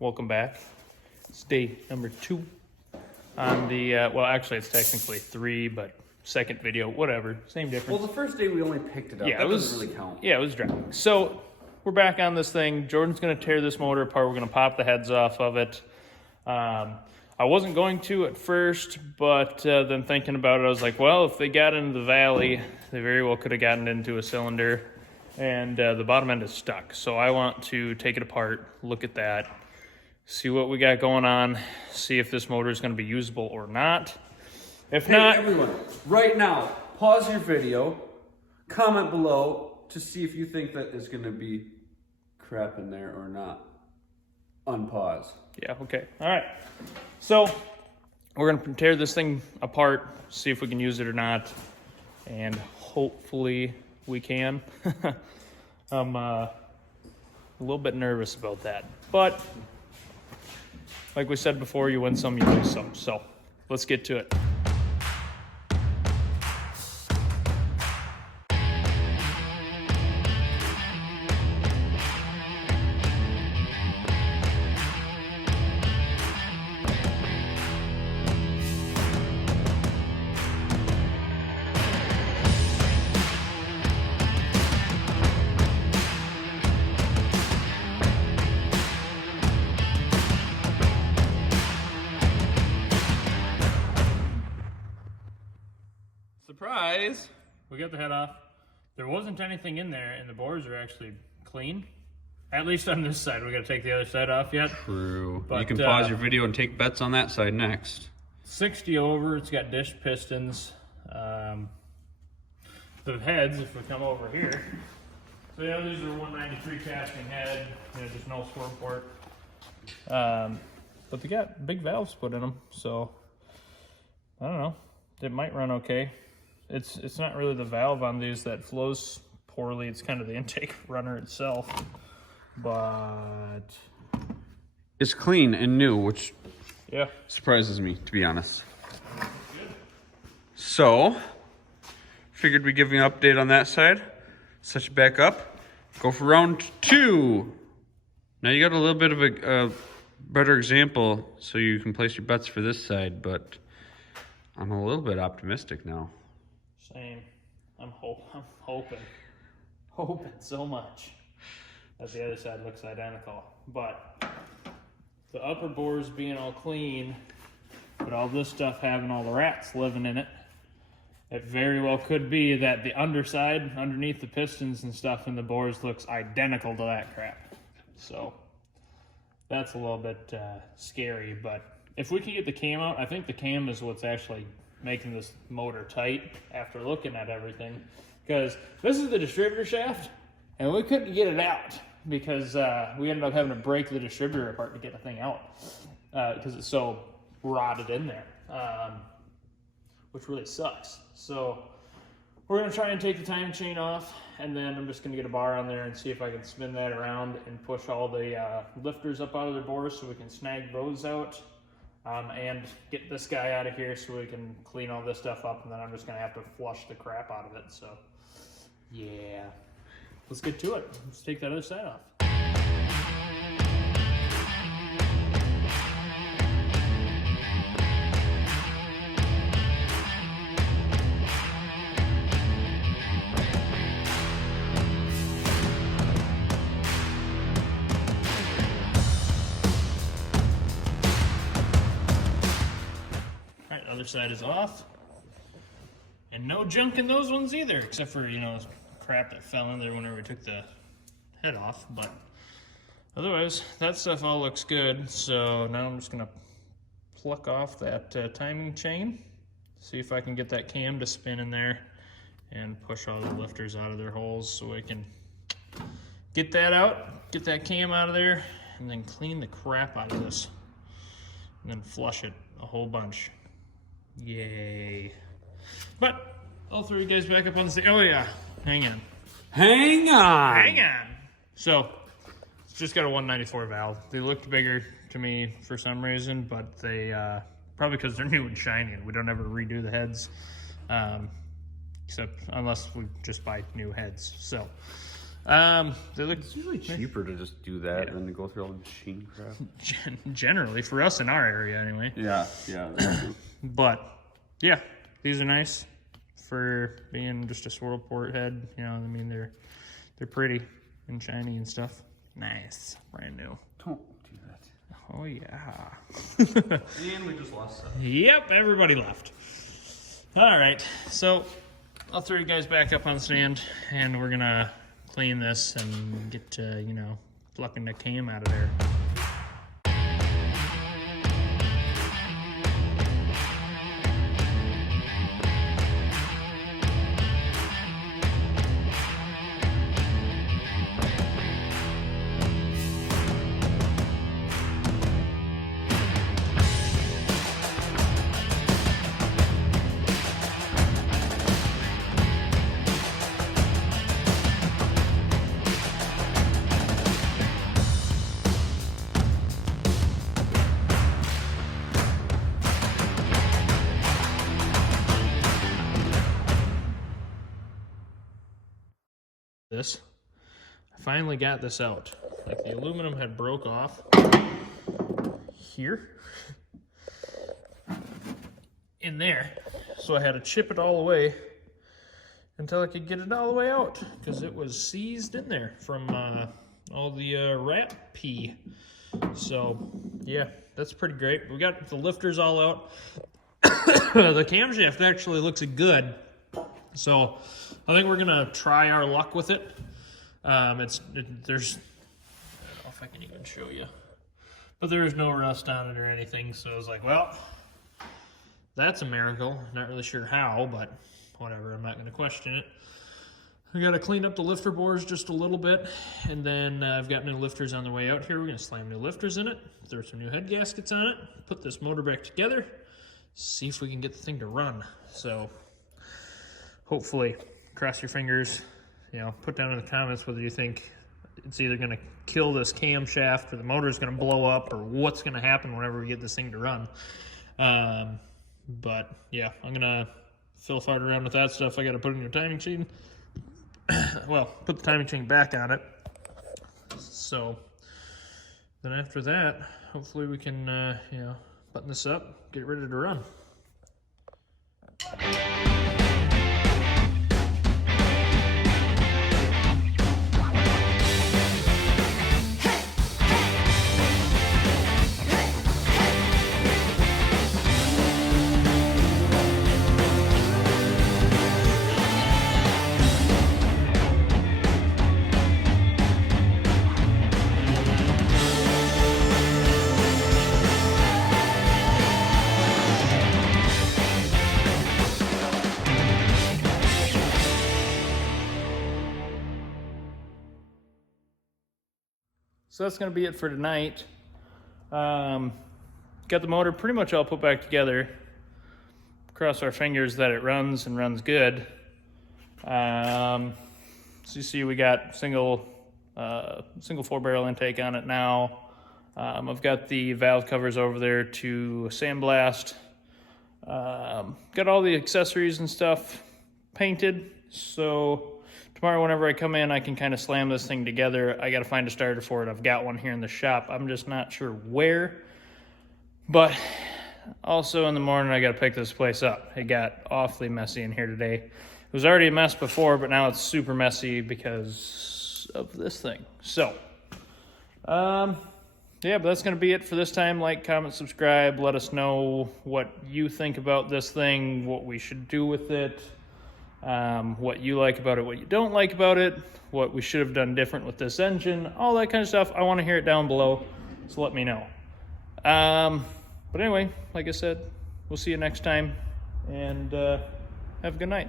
Welcome back. It's day number 2 on the, well, actually it's technically 3, but second video, whatever, same difference. Well, the first day we only picked it up. Yeah, that it was, doesn't really count. Yeah, it was driving. So we're back on this thing. Jordan's gonna tear this motor apart. We're gonna pop the heads off of it. I wasn't going to at first, but then thinking about it, I was like, well, if they got into the valley, they very well could have gotten into a cylinder, and the bottom end is stuck. So I want to take it apart, look at that, see what we got going on, see if this motor is going to be usable or not. If not, everyone, right now, pause your video, comment below to see if you think that there's going to be crap in there or not. Unpause. Yeah, okay. All right. So we're going to tear this thing apart, see if we can use it or not, and hopefully we can. I'm a little bit nervous about that, but like we said before, you win some, you lose some. So let's get to it. Surprise! We got the head off. There wasn't anything in there, and the bores are actually clean. At least on this side. We got to take the other side off yet. True. But, you can pause your video and take bets on that side next. 60 over. It's got dish pistons. The heads, if we come over here. So yeah, these are 193 casting head. There's no squirm port. But they got big valves put in them, so I don't know. It might run okay. It's not really the valve on these that flows poorly. It's kind of the intake runner itself. But It's clean and new, which yeah, surprises me, to be honest. So, figured we'd give you an update on that side. Set you back up. Go for round 2. Now you got a little bit of a better example so you can place your bets for this side, but I'm a little bit optimistic now. same. I'm hoping so much that the other side looks identical. But the upper bores being all clean, but all this stuff having all the rats living in it, it very well could be that the underside, underneath the pistons and stuff in the bores, looks identical to that crap. So that's a little bit scary, but if we can get the cam out, I think the cam is what's actually making this motor tight after looking at everything, because this is the distributor shaft and we couldn't get it out because we ended up having to break the distributor apart to get the thing out because it's so rotted in there, which really sucks. So we're going to try and take the timing chain off, and then I'm just going to get a bar on there and see if I can spin that around and push all the lifters up out of their bores so we can snag those out. And get this guy out of here so we can clean all this stuff up, and then I'm just going to have to flush the crap out of it. So, yeah. Let's get to it. Let's take that other side off. Other side is off, and no junk in those ones either, except for, you know, crap that fell in there whenever we took the head off. But otherwise, that stuff all looks good. So now I'm just gonna pluck off that timing chain, see if I can get that cam to spin in there and push all the lifters out of their holes so we can get that out, get that cam out of there, and then clean the crap out of this, and then flush it a whole bunch. Yay. But I'll throw you guys back up on the stage. Oh yeah, hang on. So it's just got a 194 valve. They looked bigger to me for some reason, but they probably because they're new and shiny and we don't ever redo the heads, except unless we just buy new heads. So They look It's usually cheaper to just do that than to go through all the machine crap. generally for us in our area anyway. Yeah, that's true. But yeah, these are nice for being just a swirl port head. You know, I mean they're pretty and shiny and stuff. Nice, brand new. Don't do that. Oh yeah. And we just lost stuff. Yep, everybody left. All right, so I'll throw you guys back up on the stand, and we're gonna clean this and get to, you know, plucking the cam out of there. This, I finally got this out. Like the aluminum had broke off here in there, so I had to chip it all away until I could get it all the way out because it was seized in there from all the rat pee. So yeah, that's pretty great. We got the lifters all out. The camshaft actually looks good, so I think we're gonna try our luck with it. There's, I don't know if I can even show you, but there's no rust on it or anything. So I was like, well, that's a miracle. Not really sure how, but whatever. I'm not gonna question it. I gotta clean up the lifter bores just a little bit, and then I've got new lifters on the way out here. We're gonna slam new lifters in it, throw some new head gaskets on it, put this motor back together, see if we can get the thing to run. So hopefully, cross your fingers, you know, put down in the comments whether you think it's either going to kill this camshaft or the motor's going to blow up or what's going to happen whenever we get this thing to run. But yeah, I'm going to fill fart around with that stuff. I got to put it in your timing chain. Well, put the timing chain back on it. So then after that, hopefully we can, you know, button this up, get ready to run. So that's going to be it for tonight. Got the motor pretty much all put back together. Cross our fingers that it runs and runs good. So you see we got single 4-barrel intake on it now. I've got the valve covers over there to sandblast. Got all the accessories and stuff painted. So tomorrow, whenever I come in, I can kind of slam this thing together. I got to find a starter for it. I've got one here in the shop. I'm just not sure where. But also in the morning, I got to pick this place up. It got awfully messy in here today. It was already a mess before, but now it's super messy because of this thing. So, yeah, but that's going to be it for this time. Like, comment, subscribe. Let us know what you think about this thing, what we should do with it. What you like about it, what you don't like about it, what we should have done different with this engine, all that kind of stuff. I want to hear it down below, so let me know. But anyway, like I said, we'll see you next time, and have a good night.